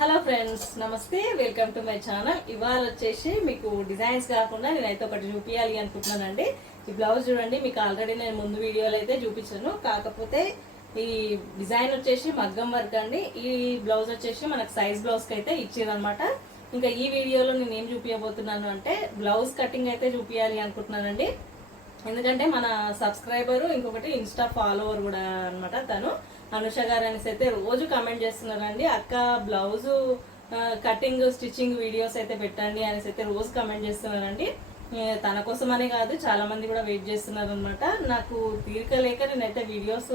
Hello friends నమస్తే welcome to my channel. ఇవాళ వచ్చేసి మీకు డిజైన్స్ కాకుండా నేనైతే ఒకటి చూపించాలి అనుకుంటున్నానండి. ఈ బ్లౌజ్ చూడండి మీకు ఆల్రెడీ నేను ముందు వీడియోలో అయితే చూపించాను. కాకపోతే ఈ డిజైన్ వచ్చేసి మగ్గం వర్క్ అండి. ఈ బ్లౌజ్ వచ్చేసి మనకు సైజ్ బ్లౌజ్కి అయితే ఇచ్చిందనమాట ఇంకా ఈ వీడియోలో నేను ఏం చూపించబోతున్నాను అంటే బ్లౌజ్ కటింగ్ అయితే చూపించాలి అనుకుంటున్నానండి. ఎందుకంటే మన సబ్స్క్రైబరు ఇంకొకటి ఇన్స్టా ఫాలోవర్ కూడా అన్నమాట తను. అనుష గారు అనేసి అయితే రోజు కామెంట్ చేస్తున్నారండి అక్క బ్లౌజు కటింగ్ స్టిచ్చింగ్ వీడియోస్ అయితే పెట్టండి అనేసి అయితే రోజు కామెంట్ చేస్తున్నారండి. తన కోసం అని కాదు చాలా మంది కూడా వెయిట్ చేస్తున్నారు అనమాట నాకు తీరిక లేక నేనైతే వీడియోస్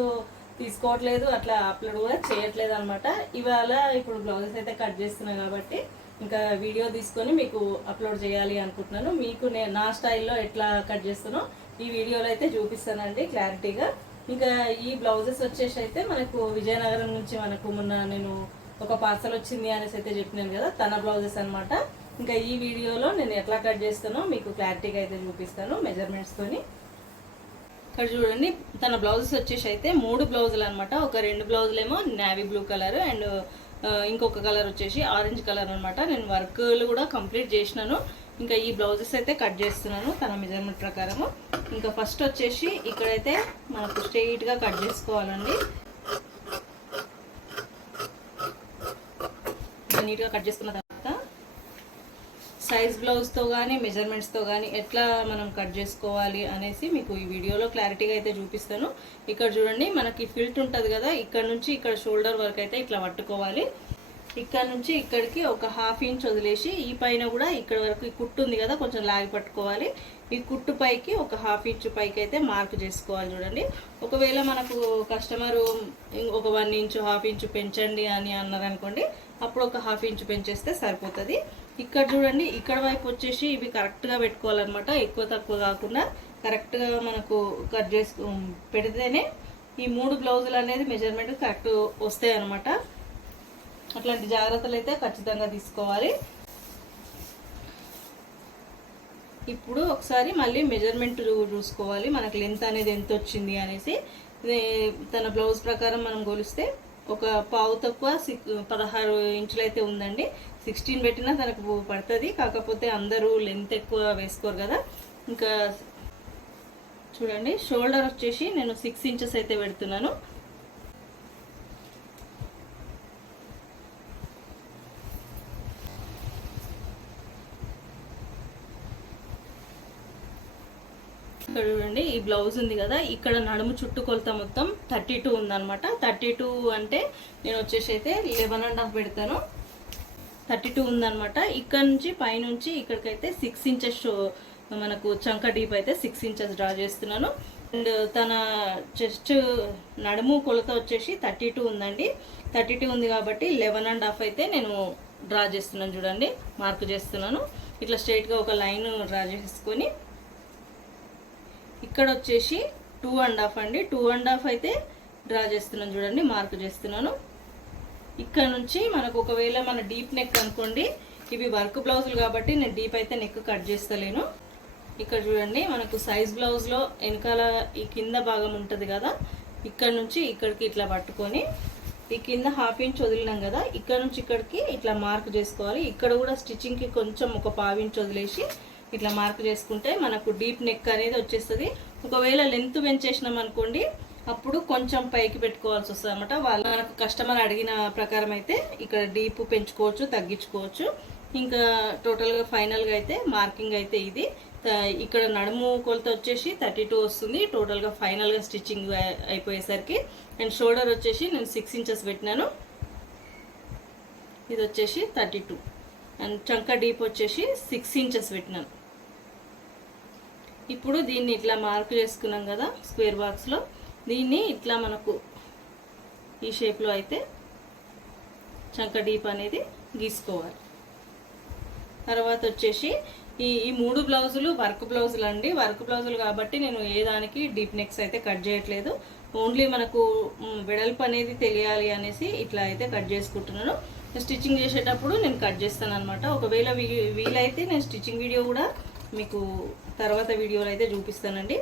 తీసుకోవట్లేదు అట్లా అప్లోడ్ కూడా చేయట్లేదు అనమాట ఇవాళ ఇప్పుడు బ్లౌజెస్ అయితే కట్ చేస్తున్నాను కాబట్టి ఇంకా వీడియో తీసుకొని మీకు అప్లోడ్ చేయాలి అనుకుంటున్నాను. మీకు నేను నా స్టైల్లో ఎట్లా కట్ చేస్తున్నానో ఈ వీడియోలో అయితే చూపిస్తానండి క్లారిటీగా. ఇంకా ఈ బ్లౌజెస్ వచ్చేసి అయితే మనకు విజయనగరం నుంచి మనకు మొన్న నేను ఒక పార్సల్ వచ్చింది అనేసి అయితే చెప్పినాను కదా తన బ్లౌజెస్ అనమాట ఇంకా ఈ వీడియోలో నేను ఎట్లా కట్ చేస్తానో మీకు క్లారిటీగా అయితే చూపిస్తాను మెజర్మెంట్స్తోని ఇక్కడ చూడండి తన బ్లౌజెస్ వచ్చేసి అయితే మూడు బ్లౌజులు అనమాట ఒక రెండు బ్లౌజులు ఏమో నావీ బ్లూ కలర్ అండ్ ఇంకొక కలర్ వచ్చేసి ఆరెంజ్ కలర్ అనమాట నేను వర్క్లు కూడా కంప్లీట్ చేసినాను. ఇంకా ఈ బ్లౌజెస్ అయితే కట్ చేస్తున్నాను తన మెజర్మెంట్ ప్రకారము. ఇంకా ఫస్ట్ వచ్చేసి ఇక్కడైతే మనకు స్ట్రెయిట్గా కట్ చేసుకోవాలండి. నీట్గా కట్ చేసుకున్న తర్వాత సైజ్ బ్లౌజ్తో కానీ మెజర్మెంట్స్తో కానీ ఎట్లా మనం కట్ చేసుకోవాలి అనేసి మీకు ఈ వీడియోలో క్లారిటీగా అయితే చూపిస్తాను. ఇక్కడ చూడండి మనకి ఫిల్ట్ ఉంటుంది కదా ఇక్కడ నుంచి ఇక్కడ షోల్డర్ వరకు అయితే ఇట్లా పట్టుకోవాలి. ఇక్కడ నుంచి ఇక్కడికి ఒక హాఫ్ ఇంచ్ వదిలేసి ఈ పైన కూడా ఇక్కడ వరకు ఈ కుట్టు ఉంది కదా కొంచెం లాగి పట్టుకోవాలి. ఈ కుట్టు పైకి ఒక హాఫ్ ఇంచ్ పైకి అయితే మార్క్ చేసుకోవాలి చూడండి. ఒకవేళ మనకు కస్టమర్ ఒక వన్ ఇంచు హాఫ్ ఇంచు పెంచండి అని అన్నారు అనుకోండి అప్పుడు ఒక హాఫ్ ఇంచు పెంచేస్తే సరిపోతుంది. ఇక్కడ చూడండి ఇక్కడ వైపు వచ్చేసి ఇవి కరెక్ట్గా పెట్టుకోవాలన్నమాట ఎక్కువ తక్కువ కాకుండా కరెక్ట్గా మనకు కట్ చేసుకు పెడితేనే ఈ మూడు బ్లౌజులు అనేది మెజర్మెంట్ కరెక్ట్ వస్తాయి అనమాట అట్లాంటి జాగ్రత్తలు అయితే ఖచ్చితంగా తీసుకోవాలి. ఇప్పుడు ఒకసారి మళ్ళీ మెజర్మెంట్ చూసుకోవాలి. మనకు లెంత్ అనేది ఎంత వచ్చింది అనేసి. తన బ్లౌజ్ ప్రకారం మనం కొలిస్తే ఒక పావు తక్కువ పదహారు ఇంచులు అయితే ఉందండి. సిక్స్టీన్ పెట్టినా తనకు పడుతుంది. కాకపోతే అందరూ లెంత్ ఎక్కువ వేసుకోరు కదా. ఇంకా చూడండి షోల్డర్ వచ్చేసి నేను సిక్స్ ఇంచెస్ అయితే పెడుతున్నాను. ఇక్కడ చూడండి ఈ బ్లౌజ్ ఉంది కదా ఇక్కడ నడుము చుట్టూ కొలత మొత్తం థర్టీ టూ ఉందనమాట థర్టీ టూ అంటే నేను వచ్చేసి అయితే లెవెన్ అండ్ హాఫ్ పెడతాను. థర్టీ టూ ఉందనమాట ఇక్కడ నుంచి పైనుంచి ఇక్కడికైతే సిక్స్ ఇంచెస్ మనకు చంక డీప్ అయితే సిక్స్ ఇంచెస్ డ్రా చేస్తున్నాను. అండ్ తన చెస్ట్ నడుము కొలత వచ్చేసి థర్టీ టూ ఉందండి. థర్టీ టూ ఉంది కాబట్టి లెవెన్ అండ్ హాఫ్ అయితే నేను డ్రా చేస్తున్నాను చూడండి మార్క్ చేస్తున్నాను. ఇట్లా స్ట్రైట్గా ఒక లైన్ డ్రా చేసుకొని ఇక్కడ వచ్చేసి టూ అండ్ హాఫ్ అండి. టూ అండ్ హాఫ్ అయితే డ్రా చేస్తున్నాను చూడండి మార్క్ చేస్తున్నాను. ఇక్కడ నుంచి మనకు ఒకవేళ మన డీప్ నెక్ అనుకోండి ఇవి వర్క్ బ్లౌజులు కాబట్టి నేను డీప్ అయితే నెక్ కట్ చేస్తలేను. ఇక్కడ చూడండి మనకు సైజ్ బ్లౌజ్లో వెనకాల ఈ కింద భాగం ఉంటుంది కదా ఇక్కడ నుంచి ఇక్కడికి ఇట్లా పట్టుకొని ఈ కింద హాఫ్ ఇంచ్ వదిలినాం కదా ఇక్కడ నుంచి ఇక్కడికి ఇట్లా మార్క్ చేసుకోవాలి. ఇక్కడ కూడా స్టిచ్చింగ్కి కొంచెం ఒక పావు ఇంచ్ వదిలేసి ఇట్లా మార్క్ చేసుకుంటే మనకు డీప్ నెక్ అనేది వచ్చేస్తుంది. ఒకవేళ లెంత్ పెంచేసినాం అనుకోండి అప్పుడు కొంచెం పైకి పెట్టుకోవాల్సి వస్తుంది అనమాట వాళ్ళు మనకు కస్టమర్ అడిగిన ప్రకారం అయితే ఇక్కడ డీప్ పెంచుకోవచ్చు తగ్గించుకోవచ్చు. ఇంకా టోటల్గా ఫైనల్గా అయితే మార్కింగ్ అయితే ఇది. త- ఇక్కడ నడుము కొలత వచ్చేసి థర్టీ టూ వస్తుంది. టోటల్గా ఫైనల్గా స్టిచ్చింగ్ అయిపోయేసరికి. అండ్ షోల్డర్ వచ్చేసి నేను సిక్స్ ఇంచెస్ పెట్టినాను. ఇది వచ్చేసి థర్టీ టూ. అండ్ చంక డీప్ వచ్చేసి సిక్స్ ఇంచెస్ పెట్టినాను. ఇప్పుడు దీన్ని ఇట్లా మార్క్ చేసుకున్నాం కదా స్క్వేర్ బాక్స్లో దీన్ని ఇట్లా మనకు ఈ షేప్లో అయితే చంక డీప్ అనేది గీసుకోవాలి. తర్వాత వచ్చేసి ఈ ఈ మూడు బ్లౌజులు వర్క్ బ్లౌజులు అండి. వర్క్ బ్లౌజులు కాబట్టి నేను ఏ దానికి డీప్ నెక్స్ అయితే కట్ చేయట్లేదు. ఓన్లీ మనకు వెడల్పు అనేది తెలియాలి అనేసి ఇట్లా అయితే కట్ చేసుకుంటున్నాను. స్టిచ్చింగ్ చేసేటప్పుడు నేను కట్ చేస్తాను అనమాట ఒకవేళ వీ- వీలైతే నేను స్టిచ్చింగ్ వీడియో కూడా మీకు తర్వాత వీడియోలో అయితే చూపిస్తానండి.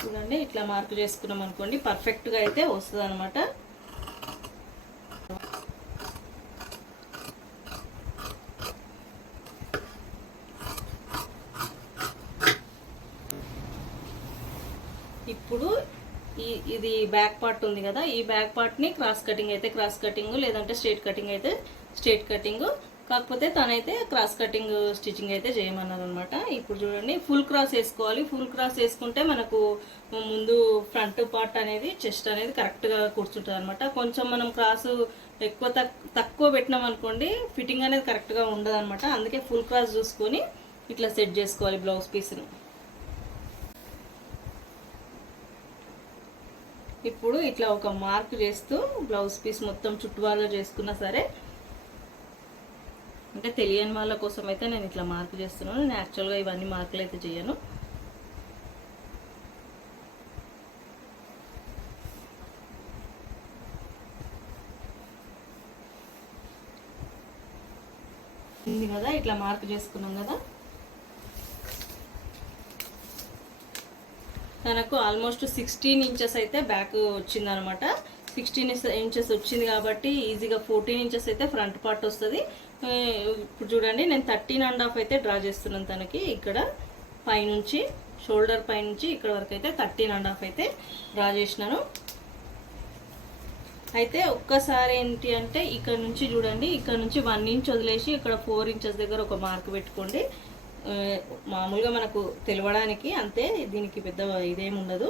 చూడండి ఇట్లా మార్క్ చేసుకున్నాం అనుకోండి పర్ఫెక్ట్గా అయితే వస్తుంది అనమాట ఇప్పుడు ఈ ఇది బ్యాక్ పార్ట్ ఉంది కదా ఈ బ్యాక్ పార్ట్ని క్రాస్ కటింగ్ అయితే క్రాస్ కటింగ్ లేదంటే స్ట్రేట్ కటింగ్ అయితే స్ట్రేట్ కటింగ్. కాకపోతే తనైతే క్రాస్ కటింగ్ స్టిచ్చింగ్ అయితే చేయమన్నారు అనమాట ఇప్పుడు చూడండి ఫుల్ క్రాస్ వేసుకోవాలి. ఫుల్ క్రాస్ వేసుకుంటే మనకు ముందు ఫ్రంట్ పార్ట్ అనేది చెస్ట్ అనేది కరెక్ట్గా కూర్చుంటుంది అనమాట కొంచెం మనం క్రాస్ ఎక్కువ తక్కువ పెట్టినాం అనుకోండి ఫిట్టింగ్ అనేది కరెక్ట్గా ఉండదు అనమాట అందుకే ఫుల్ క్రాస్ చూసుకొని ఇట్లా సెట్ చేసుకోవాలి బ్లౌజ్ పీస్ను. ఇప్పుడు ఇట్లా ఒక మార్క్ చేస్తూ బ్లౌజ్ పీస్ మొత్తం చుట్టువారుగా చేసుకున్నా సరే అంటే తెలియని వాళ్ళ కోసం అయితే నేను ఇట్లా మార్క్ చేస్తున్నాను. నేను యాక్చువల్గా ఇవన్నీ మార్కులు అయితే చేయను. ఉంది కదా ఇట్లా మార్క్ చేసుకున్నాం కదా. తనకు ఆల్మోస్ట్ సిక్స్టీన్ ఇంచెస్ అయితే బ్యాక్ వచ్చిందనమాట. సిక్స్టీన్ ఇంచెస్ వచ్చింది కాబట్టి ఈజీగా ఫోర్టీన్ ఇంచెస్ అయితే ఫ్రంట్ పార్ట్ వస్తుంది. ఇప్పుడు చూడండి నేను థర్టీన్ అండ్ హాఫ్ అయితే డ్రా చేస్తున్నాను తనకి. ఇక్కడ పైనుంచి షోల్డర్ పైనుంచి ఇక్కడ వరకు అయితే థర్టీన్ అండ్ హాఫ్ అయితే డ్రా చేసినాను. అయితే ఒక్కసారి ఏంటి అంటే ఇక్కడ నుంచి చూడండి ఇక్కడ నుంచి వన్ ఇంచ్ వదిలేసి ఇక్కడ ఫోర్ ఇంచెస్ దగ్గర ఒక మార్క్ పెట్టుకోండి. మామూలుగా మనకు తెలవడానికి అంతే దీనికి పెద్ద ఇదేమి ఉండదు.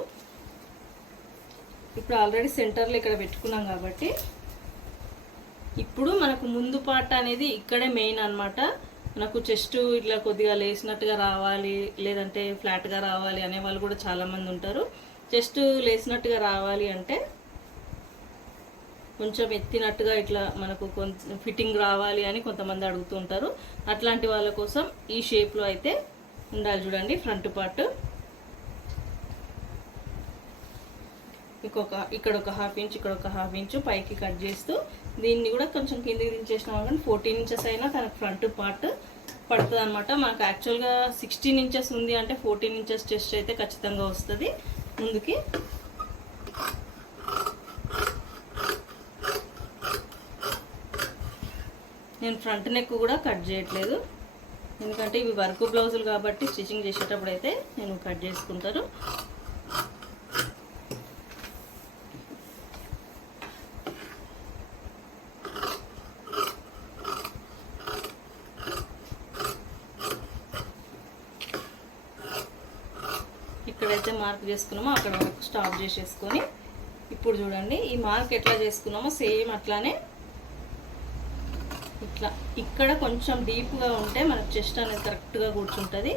ఇప్పుడు ఆల్రెడీ సెంటర్లో ఇక్కడ పెట్టుకున్నాం కాబట్టి ఇప్పుడు మనకు ముందు పార్ట్ అనేది ఇక్కడే మెయిన్ అన్నమాట. మనకు చెస్ట్ ఇట్లా కొద్దిగా లేసినట్టుగా రావాలి లేదంటే ఫ్లాట్గా రావాలి అనే వాళ్ళు కూడా చాలామంది ఉంటారు. చెస్ట్ లేసినట్టుగా రావాలి అంటే కొంచెం ఎత్తినట్టుగా ఇట్లా మనకు కొంచెం ఫిట్టింగ్ రావాలి అని కొంతమంది అడుగుతూ ఉంటారు. అట్లాంటి వాళ్ళ కోసం ఈ షేప్లో అయితే ఉండాలి చూడండి ఫ్రంట్ పార్ట్. ఇంకొక ఇక్కడ ఒక హాఫ్ ఇంచ్ ఇక్కడ ఒక హాఫ్ ఇంచ్ పైకి కట్ చేస్తూ దీన్ని కూడా కొంచెం కిందికి దించేసినాం కానీ ఫోర్టీన్ ఇంచెస్ అయినా తనకు ఫ్రంట్ పార్ట్ పడుతుంది అనమాట మనకు యాక్చువల్గా సిక్స్టీన్ ఇంచెస్ ఉంది అంటే ఫోర్టీన్ ఇంచెస్ చెస్ట్ అయితే ఖచ్చితంగా వస్తుంది. ముందుకి నేను ఫ్రంట్ నెక్ కూడా కట్ చేయట్లేదు. ఎందుకంటే ఇవి వర్క్ బ్లౌజులు కాబట్టి స్టిచ్చింగ్ చేసేటప్పుడు అయితే నేను కట్ చేసుకుంటాను. ఎక్కడైతే మార్క్ చేసుకున్నామో అక్కడ వరకు స్టాప్ చేసేసుకొని ఇప్పుడు చూడండి ఈ మార్క్ ఎట్లా చేసుకున్నామో సేమ్ అట్లానే ఇట్లా. ఇక్కడ కొంచెం డీప్గా ఉంటే మనకు చెస్ట్ అనేది కరెక్ట్గా కూర్చుంటుంది.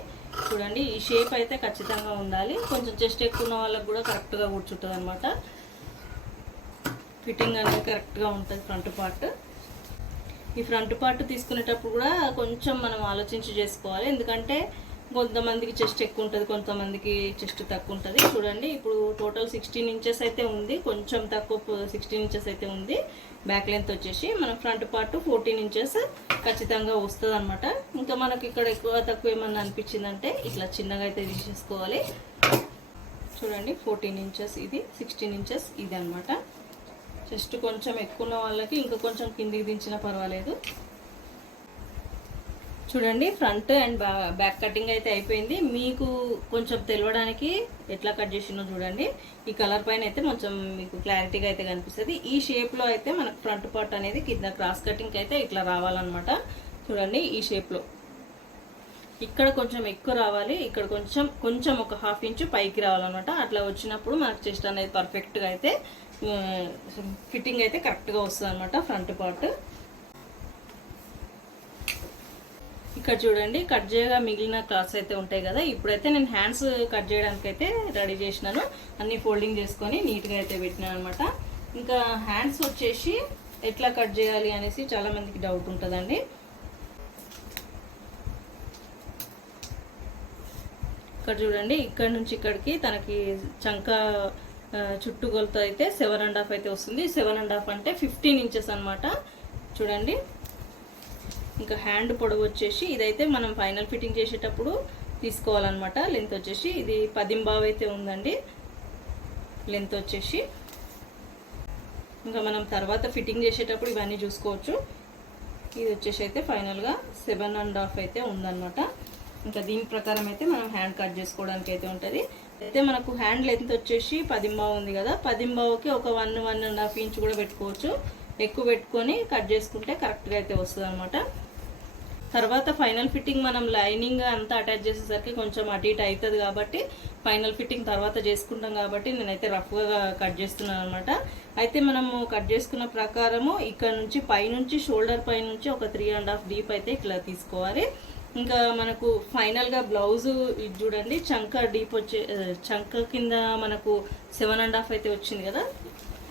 చూడండి ఈ షేప్ అయితే ఖచ్చితంగా ఉండాలి. కొంచెం చెస్ట్ ఎక్కువ ఉన్న వాళ్ళకి కూడా కరెక్ట్గా కూర్చుంటుంది అనమాట ఫిట్టింగ్ అనేది కరెక్ట్గా ఉంటుంది ఫ్రంట్ పార్ట్. ఈ ఫ్రంట్ పార్ట్ తీసుకునేటప్పుడు కూడా కొంచెం మనం ఆలోచించి చేసుకోవాలి. ఎందుకంటే కొంతమందికి చెస్ట్ ఎక్కువ ఉంటుంది కొంతమందికి చెస్ట్ తక్కువ ఉంటుంది చూడండి ఇప్పుడు టోటల్ సిక్స్టీన్ ఇంచెస్ అయితే ఉంది. కొంచెం తక్కువ సిక్స్టీన్ ఇంచెస్ అయితే ఉంది. బ్యాక్ లెంత్ వచ్చేసి మన ఫ్రంట్ పార్ట్ ఫోర్టీన్ ఇంచెస్ ఖచ్చితంగా వస్తుంది అనమాట ఇంకా మనకి ఇక్కడ ఎక్కువ తక్కువ ఏమన్నా అనిపించిందంటే ఇట్లా చిన్నగా అయితే తీసేసుకోవాలి. చూడండి ఫోర్టీన్ ఇంచెస్ ఇది సిక్స్టీన్ ఇంచెస్ ఇది అనమాట జస్ట్ కొంచెం ఎక్కువ ఉన్న వాళ్ళకి ఇంకా కొంచెం కిందికి దించినా పర్వాలేదు. చూడండి ఫ్రంట్ అండ్ బ్యాక్ కటింగ్ అయితే అయిపోయింది. మీకు కొంచెం తెలవడానికి ఎట్లా కట్ చేసినో చూడండి. ఈ కలర్ పైన అయితే కొంచెం మీకు క్లారిటీగా అయితే కనిపిస్తుంది. ఈ షేప్లో అయితే మనకు ఫ్రంట్ పార్ట్ అనేది కింద క్రాస్ కటింగ్ అయితే ఇట్లా రావాలన్నమాట. చూడండి ఈ షేప్లో ఇక్కడ కొంచెం ఎక్కువ రావాలి. ఇక్కడ కొంచెం కొంచెం ఒక హాఫ్ ఇంచు పైకి రావాలన్నమాట. అట్లా వచ్చినప్పుడు మనకు చెస్ట్ అనేది పర్ఫెక్ట్గా అయితే ఫిట్టింగ్ అయితే కరెక్ట్గా వస్తుంది అనమాట ఫ్రంట్ పార్ట్ ఇక్కడ చూడండి కట్ చేయగా మిగిలిన క్లాత్స్ అయితే ఉంటాయి కదా. ఇప్పుడైతే నేను హ్యాండ్స్ కట్ చేయడానికి అయితే రెడీ చేసినాను. అన్ని ఫోల్డింగ్ చేసుకొని నీట్గా అయితే పెట్టినాను అనమాట ఇంకా హ్యాండ్స్ వచ్చేసి ఎట్లా కట్ చేయాలి అనేసి చాలామందికి డౌట్ ఉంటుందండి. ఇక్కడ చూడండి ఇక్కడ నుంచి ఇక్కడికి తనకి చంక ఆ, చుట్టూ కొలత అయితే సెవెన్ అండ్ హాఫ్ అయితే వస్తుంది. సెవెన్ అండ్ హాఫ్ అంటే ఫిఫ్టీన్ ఇంచెస్ అనమాట చూడండి. ఇంకా హ్యాండ్ పొడవు వచ్చేసి ఇదైతే మనం ఫైనల్ ఫిట్టింగ్ చేసేటప్పుడు తీసుకోవాలన్నమాట. లెంత్ వచ్చేసి ఇది పదింబావ్ అయితే ఉందండి. లెంత్ వచ్చేసి ఇంకా మనం తర్వాత ఫిట్టింగ్ చేసేటప్పుడు ఇవన్నీ చూసుకోవచ్చు. ఇది వచ్చేసి అయితే ఫైనల్గా సెవెన్ అండ్ హాఫ్ అయితే ఉందన్నమాట. ఇంకా దీని ప్రకారం అయితే మనం హ్యాండ్ కట్ చేసుకోవడానికి అయితే ఉంటుంది. అయితే మనకు హ్యాండ్ లెంత్ వచ్చేసి పదింబావు ఉంది కదా. పదింబావుకి ఒక one one and half inch కూడా పెట్టుకోవచ్చు. ఎక్కువ పెట్టుకొని కట్ చేసుకుంటే కరెక్ట్గా అయితే వస్తుంది అనమాట తర్వాత ఫైనల్ ఫిట్టింగ్ మనం లైనింగ్ అంతా అటాచ్ చేసేసరికి కొంచెం అటు ఇటు అవుతుంది కాబట్టి ఫైనల్ ఫిట్టింగ్ తర్వాత చేసుకుంటాం కాబట్టి నేనైతే రఫ్గా కట్ చేస్తున్నాను అనమాట అయితే మనము కట్ చేసుకున్న ప్రకారము ఇక్కడ నుంచి పైనుంచి షోల్డర్ పై నుంచి ఒక త్రీ అండ్ హాఫ్ డీప్ అయితే ఇట్లా తీసుకోవాలి. ఇంకా మనకు ఫైనల్గా బ్లౌజ్ ఇది చూడండి చంక డీప్ వచ్చే చంక కింద మనకు సెవెన్ అండ్ హాఫ్ అయితే వచ్చింది కదా?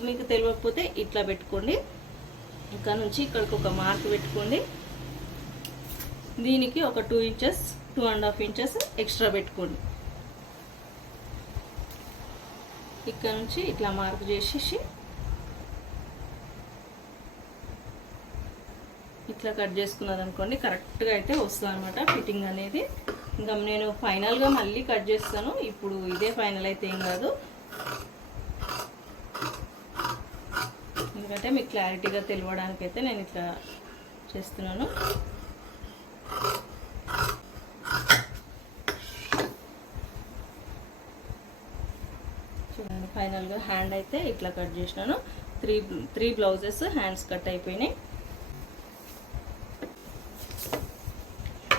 మీకు తెలియకపోతే ఇట్లా పెట్టుకోండి. ఇక్కడ నుంచి ఇక్కడికి ఒక మార్క్ పెట్టుకోండి. దీనికి ఒక two inches two and half inches extra పెట్టుకోండి. ఇక్కడ నుంచి ఇట్లా మార్క్ చేసేసి ఇట్లా కట్ చేసుకున్నది అనుకోండి కరెక్ట్గా అయితే వస్తుంది అనమాట ఫిట్టింగ్ అనేది. ఇంకా నేను ఫైనల్గా మళ్ళీ కట్ చేస్తాను. ఇప్పుడు ఇదే ఫైనల్ అయితే ఏం కాదు. ఎందుకంటే మీకు క్లారిటీగా తెలియడానికి అయితే నేను ఇట్లా చేస్తున్నాను చూడండి ఫైనల్గా హ్యాండ్ అయితే ఇట్లా కట్ చేసినాను. Three three blouses hands cut అయిపోయినాయి.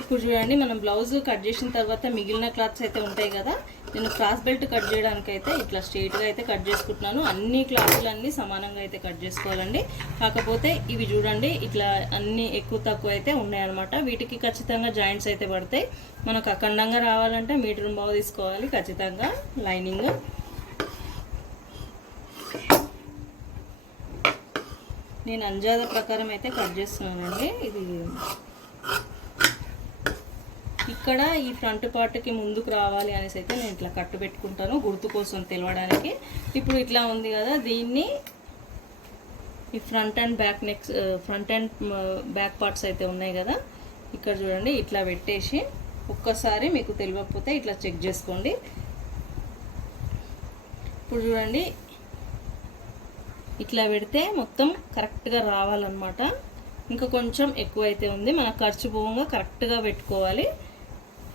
ఇప్పుడు చూడండి మనం బ్లౌజ్ కట్ చేసిన తర్వాత మిగిలిన క్లాత్స్ అయితే ఉంటాయి కదా నేను క్రాస్ బెల్ట్ కట్ చేయడానికి అయితే ఇట్లా స్ట్రైట్గా అయితే కట్ చేసుకుంటున్నాను. అన్ని క్లాత్లు అన్నీ సమానంగా అయితే కట్ చేసుకోవాలండి. కాకపోతే ఇవి చూడండి ఇట్లా అన్ని ఎక్కువ తక్కువ అయితే ఉన్నాయన్నమాట. వీటికి ఖచ్చితంగా జాయింట్స్ అయితే పడతాయి. మనకు అఖండంగా రావాలంటే మీటర్ బాగా తీసుకోవాలి ఖచ్చితంగా లైనింగ్. నేను అంజాద ప్రకారం అయితే కట్ చేస్తున్నానండి. ఇది ఇక్కడ ఈ ఫ్రంట్ పార్ట్కి ముందుకు రావాలి అనేసి అయితే నేను ఇట్లా కట్టు పెట్టుకుంటాను గుర్తు కోసం తెలవడానికి. ఇప్పుడు ఇట్లా ఉంది కదా దీన్ని ఈ front and back necks front and back parts అయితే ఉన్నాయి కదా ఇక్కడ చూడండి ఇట్లా పెట్టేసి ఒక్కసారి మీకు తెలియకపోతే ఇట్లా చెక్ చేసుకోండి. ఇప్పుడు చూడండి ఇట్లా పెడితే మొత్తం కరెక్ట్గా రావాలన్నమాట. ఇంకా కొంచెం ఎక్కువ అయితే ఉంది. మన ఖర్చు పోగా కరెక్ట్గా పెట్టుకోవాలి.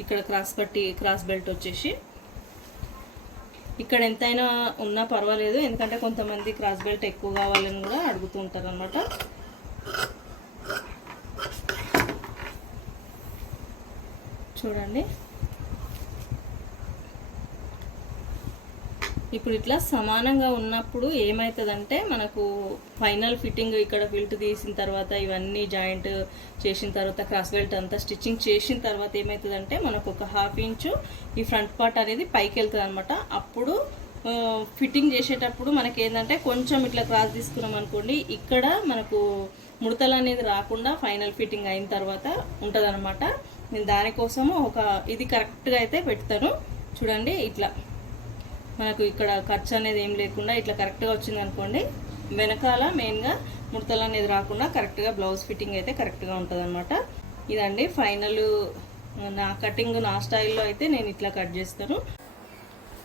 ఇక్కడ క్రాస్ పట్టి క్రాస్ బెల్ట్ వచ్చేసి. ఇక్కడ ఎంతైనా ఉన్నా పర్వాలేదు. ఎందుకంటే కొంతమంది క్రాస్ బెల్ట్ ఎక్కువ కావాలని కూడా అడుగుతూ ఉంటారు అనమాట చూడండి. ఇప్పుడు ఇట్లా సమానంగా ఉన్నప్పుడు ఏమవుతుందంటే మనకు ఫైనల్ ఫిట్టింగ్ ఇక్కడ ఫిల్ట్ తీసిన తర్వాత ఇవన్నీ జాయింట్ చేసిన తర్వాత క్రాస్ బెల్ట్ అంతా స్టిచ్చింగ్ చేసిన తర్వాత ఏమవుతుందంటే మనకు ఒక హాఫ్ ఇంచు ఈ ఫ్రంట్ పార్ట్ అనేది పైకి వెళ్తుంది అనమాట అప్పుడు ఫిట్టింగ్ చేసేటప్పుడు మనకి ఏంటంటే కొంచెం ఇట్లా క్రాస్ తీసుకున్నాం అనుకోండి ఇక్కడ మనకు ముడతలు అనేది రాకుండా ఫైనల్ ఫిట్టింగ్ అయిన తర్వాత ఉంటుంది అనమాట నేను దానికోసము ఒక ఇది కరెక్ట్గా అయితే పెడతాను. చూడండి ఇట్లా. మనకు ఇక్కడ ఖర్చు అనేది ఏం లేకుండా ఇట్లా కరెక్ట్గా వచ్చింది అనుకోండి వెనకాల మెయిన్గా ముడతలు అనేది రాకుండా కరెక్ట్గా బ్లౌజ్ ఫిట్టింగ్ అయితే కరెక్ట్గా ఉంటుంది అనమాట ఇదండి ఫైనల్ నా కటింగ్ నా స్టైల్లో అయితే నేను ఇట్లా కట్ చేస్తాను.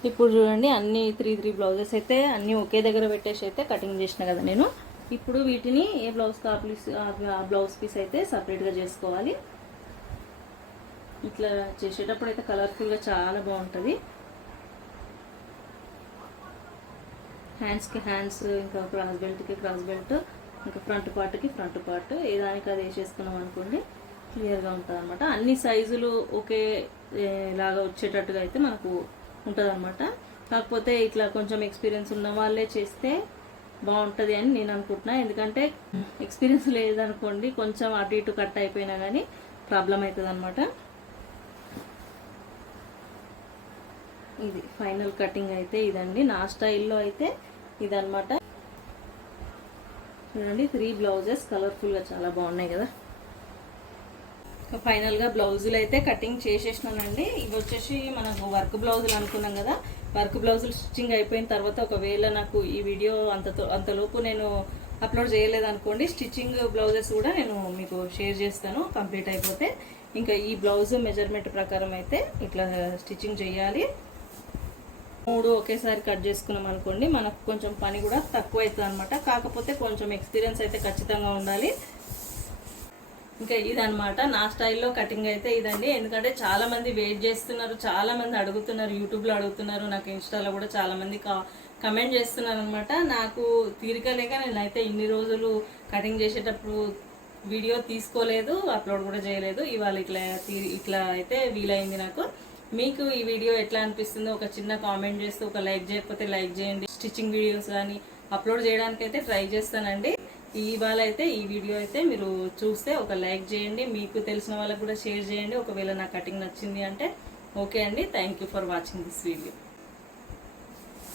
ఇప్పుడు చూడండి అన్ని త్రీ త్రీ బ్లౌజెస్ అయితే అన్నీ ఒకే దగ్గర పెట్టేసి అయితే కటింగ్ చేసిన కదా నేను. ఇప్పుడు వీటిని ఏ బ్లౌజ్ కా పీస్ ఆ బ్లౌజ్ పీస్ అయితే సపరేట్గా చేసుకోవాలి. ఇట్లా చేసేటప్పుడు అయితే కలర్ఫుల్గా చాలా బాగుంటుంది. హ్యాండ్స్కి హ్యాండ్స్ ఇంకా క్రాస్ బెల్ట్కి క్రాస్ బెల్ట్ ఇంకా ఫ్రంట్ పార్ట్కి ఫ్రంట్ పార్ట్ ఏ దానికి అది వేసేసుకున్నాం అనుకోండి క్లియర్గా ఉంటుంది అనమాట అన్ని సైజులు ఒకే లాగా వచ్చేటట్టుగా అయితే మనకు ఉంటుంది అనమాట కాకపోతే ఇట్లా కొంచెం ఎక్స్పీరియన్స్ ఉన్న వాళ్ళే చేస్తే బాగుంటుంది అని నేను అనుకుంటున్నా. ఎందుకంటే ఎక్స్పీరియన్స్ లేదనుకోండి కొంచెం అటు ఇటు కట్ అయిపోయినా కానీ ప్రాబ్లం అవుతుంది అనమాట ఇది ఫైనల్ కటింగ్ అయితే ఇదండి. నా స్టైల్లో అయితే ఇదనమాట చూడండి త్రీ బ్లౌజెస్ కలర్ఫుల్గా చాలా బాగున్నాయి కదా. ఫైనల్గా బ్లౌజులు అయితే కటింగ్ చేసేసినానండి. ఇవి వచ్చేసి మనకు వర్క్ బ్లౌజులు అనుకున్నాం కదా. వర్క్ బ్లౌజులు స్టిచ్చింగ్ అయిపోయిన తర్వాత ఒకవేళ నాకు ఈ వీడియో అంతతో అంతలోపు నేను అప్లోడ్ చేయలేదు అనుకోండి స్టిచ్చింగ్ బ్లౌజెస్ కూడా నేను మీకు షేర్ చేస్తాను కంప్లీట్ అయిపోతే. ఇంకా ఈ బ్లౌజ్ మెజర్మెంట్ ప్రకారం అయితే ఇట్లా స్టిచ్చింగ్ చేయాలి. మూడు ఒకేసారి కట్ చేసుకున్నాం అనుకోండి మనకు కొంచెం పని కూడా తక్కువ అవుతుంది అనమాట కాకపోతే కొంచెం ఎక్స్పీరియన్స్ అయితే ఖచ్చితంగా ఉండాలి. ఇంకా ఇదనమాట నా స్టైల్లో కటింగ్ అయితే ఇదండి. ఎందుకంటే చాలామంది వెయిట్ చేస్తున్నారు చాలామంది అడుగుతున్నారు యూట్యూబ్లో అడుగుతున్నారు నాకు ఇన్స్టాలో కూడా చాలామంది కా కమెంట్ చేస్తున్నారు అనమాట నాకు తీరిక లేక నేనైతే ఇన్ని రోజులు కటింగ్ చేసేటప్పుడు వీడియో తీసుకోలేదు అప్లోడ్ కూడా చేయలేదు. ఇవాళ ఇట్లా తీ- ఇట్లా అయితే వీలైంది నాకు. మీకు ఈ వీడియో ఎట్లా అనిపిస్తుందో ఒక చిన్న కామెంట్ చేస్తూ ఒక లైక్ చేయకపోతే లైక్ చేయండి. స్టిచ్చింగ్ వీడియోస్ కానీ అప్లోడ్ చేయడానికి అయితే ట్రై చేస్తానండి. ఇవాళ అయితే ఈ వీడియో అయితే మీరు చూస్తే ఒక లైక్ చేయండి. మీకు తెలిసిన వాళ్ళకు కూడా షేర్ చేయండి. ఒకవేళ నా కటింగ్ నచ్చింది అంటే ఓకే అండి. Thank you for watching this video.